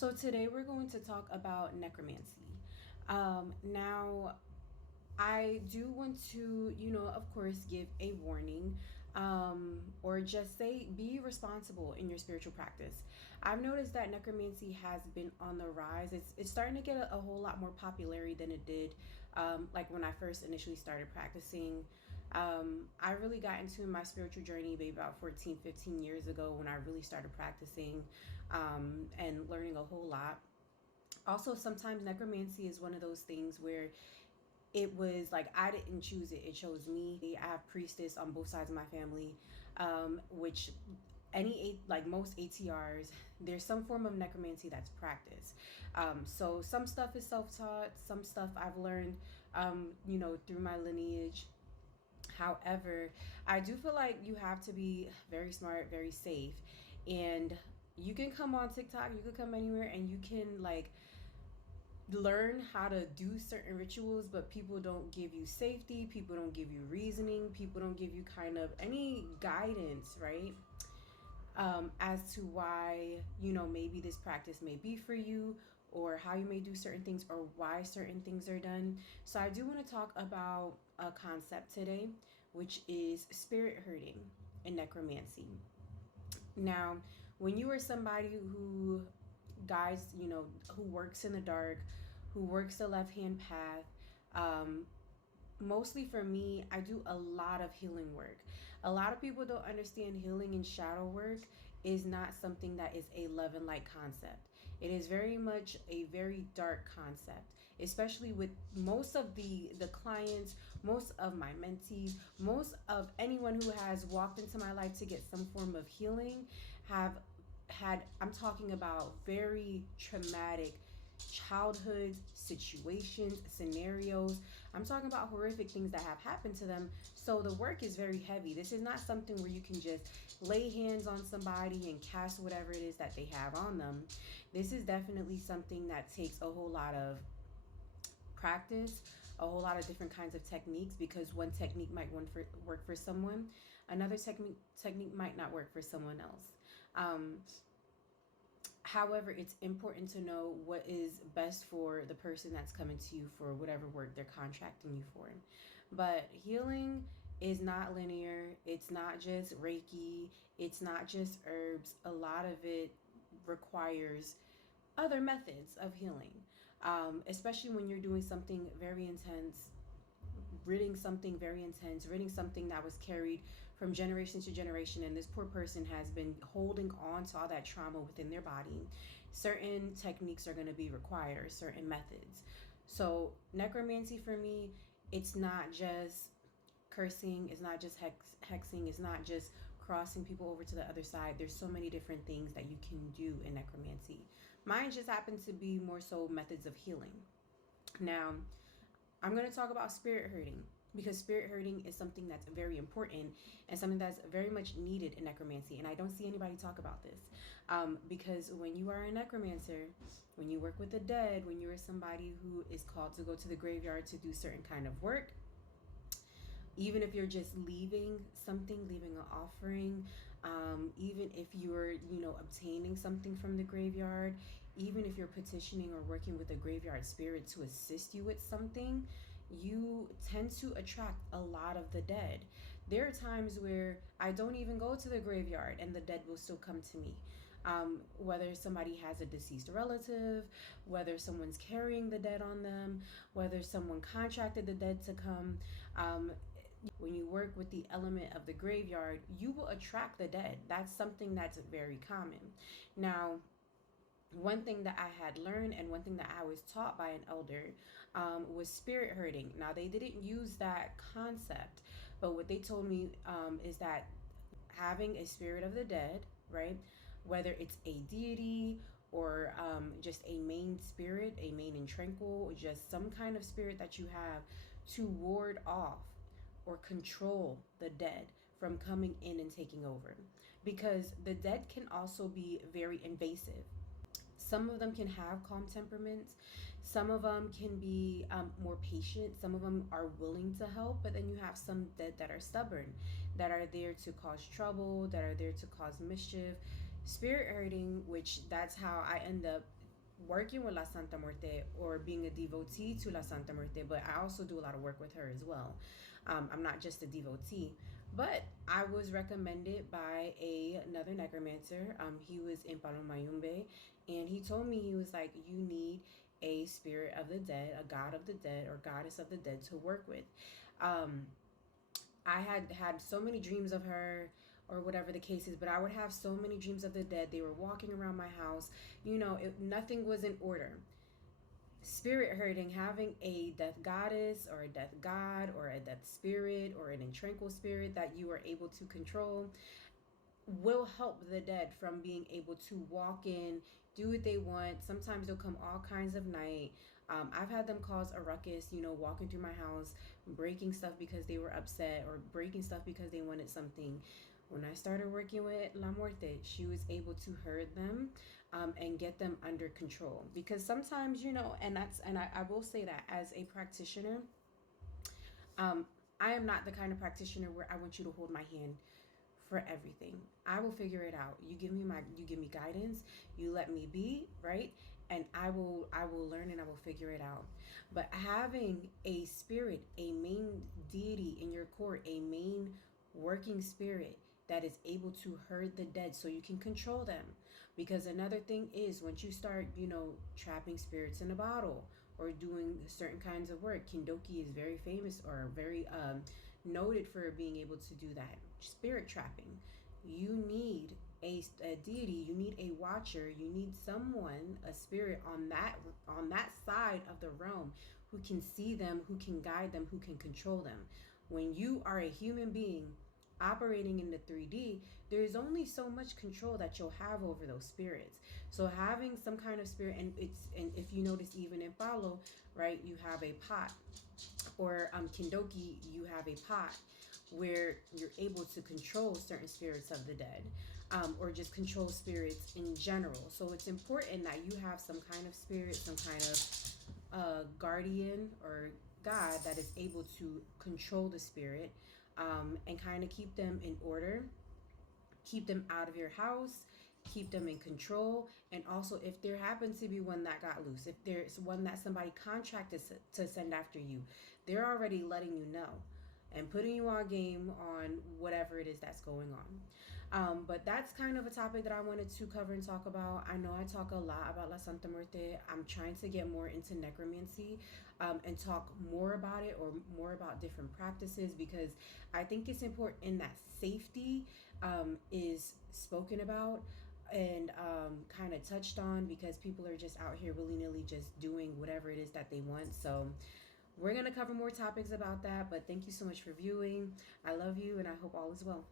So today we're going to talk about necromancy. Now, I do want to, of course, give a warning, or just say be responsible in your spiritual practice. I've noticed that necromancy has been on the rise. It's starting to get a whole lot more popularity than it did, like when I first initially started practicing. I really got into my spiritual journey maybe about 14, 15 years ago when I really started practicing and learning a whole lot. Also, sometimes necromancy is one of those things where it was like I didn't choose it, it chose me. I have priestess on both sides of my family, which like most ATRs, there's some form of necromancy that's practiced. So some stuff is self-taught, some stuff I've learned, through my lineage. However, I do feel like you have to be very smart, very safe, and you can come on TikTok, you can come anywhere, and you can like learn how to do certain rituals, but people don't give you safety, people don't give you reasoning, people don't give you kind of any guidance, right? As to why, maybe this practice may be for you, or how you may do certain things, or why certain things are done. So, I do want to talk about a concept today, which is spirit hurting and necromancy. Now, when you are somebody who guides, who works in the dark, who works the left hand path, um, mostly for me, I do a lot of healing work. A lot of people don't understand healing and shadow work is not something that is a love and light concept. It is very much a very dark concept, especially with most of the clients, most of my mentees, most of anyone who has walked into my life to get some form of healing have had, I'm talking about very traumatic childhood situations, scenarios. I'm talking about horrific things that have happened to them. So the work is very heavy. This is not something where you can just lay hands on somebody and cast whatever it is that they have on them. This is definitely something that takes a whole lot of practice, a whole lot of different kinds of techniques, because one technique might work for someone, another technique might not work for someone else. Um, However, it's important to know what is best for the person that's coming to you for whatever work they're contracting you for. But healing is not linear. It's not just Reiki. It's not just herbs. A lot of it requires other methods of healing, especially when you're doing something very intense, ridding something that was carried from generation to generation, and this poor person has been holding on to all that trauma within their body. Certain techniques are going to be required, or certain methods. So, necromancy for me, it's not just cursing, it's not just hexing, it's not just crossing people over to the other side. There's so many different things that you can do in necromancy. Mine just happens to be more so methods of healing. Now, I'm going to talk about spirit hurting, because spirit hurting is something that's very important and something that's very much needed in necromancy. And I don't see anybody talk about this, because when you are a necromancer, when you work with the dead, when you are somebody who is called to go to the graveyard to do certain kind of work, even if you're just leaving something, leaving an offering, even if you're, obtaining something from the graveyard, even if you're petitioning or working with a graveyard spirit to assist you with something, you tend to attract a lot of the dead. There are times where I don't even go to the graveyard and the dead will still come to me. Whether somebody has a deceased relative, whether someone's carrying the dead on them, whether someone contracted the dead to come. When you work with the element of the graveyard, you will attract the dead. That's something that's very common. Now, one thing that I had learned and one thing that I was taught by an elder, was spirit hurting. Now, they didn't use that concept, but what they told me, is that having a spirit of the dead, right, whether it's a deity or, just a main spirit, a main and tranquil, just some kind of spirit that you have to ward off or control the dead from coming in and taking over, because the dead can also be very invasive. Some of them can have calm temperaments. Some of them can be, more patient. Some of them are willing to help. But then you have some that are stubborn, that are there to cause trouble, that are there to cause mischief. Spirit hurting, which that's how I end up working with La Santa Muerte or being a devotee to La Santa Muerte, but I also do a lot of work with her as well. I'm not just a devotee, but I was recommended by another necromancer. He was in Palomayumbe, and he told me, he was like, you need a spirit of the dead, a god of the dead, or goddess of the dead to work with. Um, I had so many dreams of her, or whatever the case is, but I would have so many dreams of the dead. They were walking around my house. Nothing was in order. Spirit hurting, having a death goddess or a death god or a death spirit or an intranquil spirit that you are able to control will help the dead from being able to walk in, do what they want. Sometimes they'll come all kinds of night. I've had them cause a ruckus, walking through my house, breaking stuff because they were upset, or breaking stuff because they wanted something. When I started working with La Muerte, she was able to herd them, and get them under control. Because sometimes, and I will say that as a practitioner, um, I am not the kind of practitioner where I want you to hold my hand for everything. I will figure it out. You give me guidance, you let me be, right? And I will learn and I will figure it out. But having a spirit, a main deity in your court, a main working spirit that is able to herd the dead so you can control them. Because another thing is, once you start, trapping spirits in a bottle or doing certain kinds of work, Kindoki is very famous, or very noted for being able to do that. Spirit trapping. You need a deity, you need a watcher, you need someone, a spirit on that side of the realm, who can see them, who can guide them, who can control them. When you are a human being operating in the 3D, there's only so much control that you'll have over those spirits. So having some kind of spirit, and if you notice, even in Palo, right, you have a pot, or Kindoki, you have a pot where you're able to control certain spirits of the dead, or just control spirits in general. So it's important that you have some kind of spirit, some kind of guardian or God that is able to control the spirit, and kind of keep them in order, keep them out of your house, keep them in control. And also, if there happens to be one that got loose, if there's one that somebody contracted to send after you, they're already letting you know and putting you on game on whatever it is that's going on. But that's kind of a topic that I wanted to cover and talk about. I know I talk a lot about La Santa Muerte. I'm trying to get more into necromancy, and talk more about it, or more about different practices, because I think it's important that safety is spoken about and kind of touched on, because people are just out here willy nilly just doing whatever it is that they want. So we're going to cover more topics about that. But thank you so much for viewing. I love you, and I hope all is well.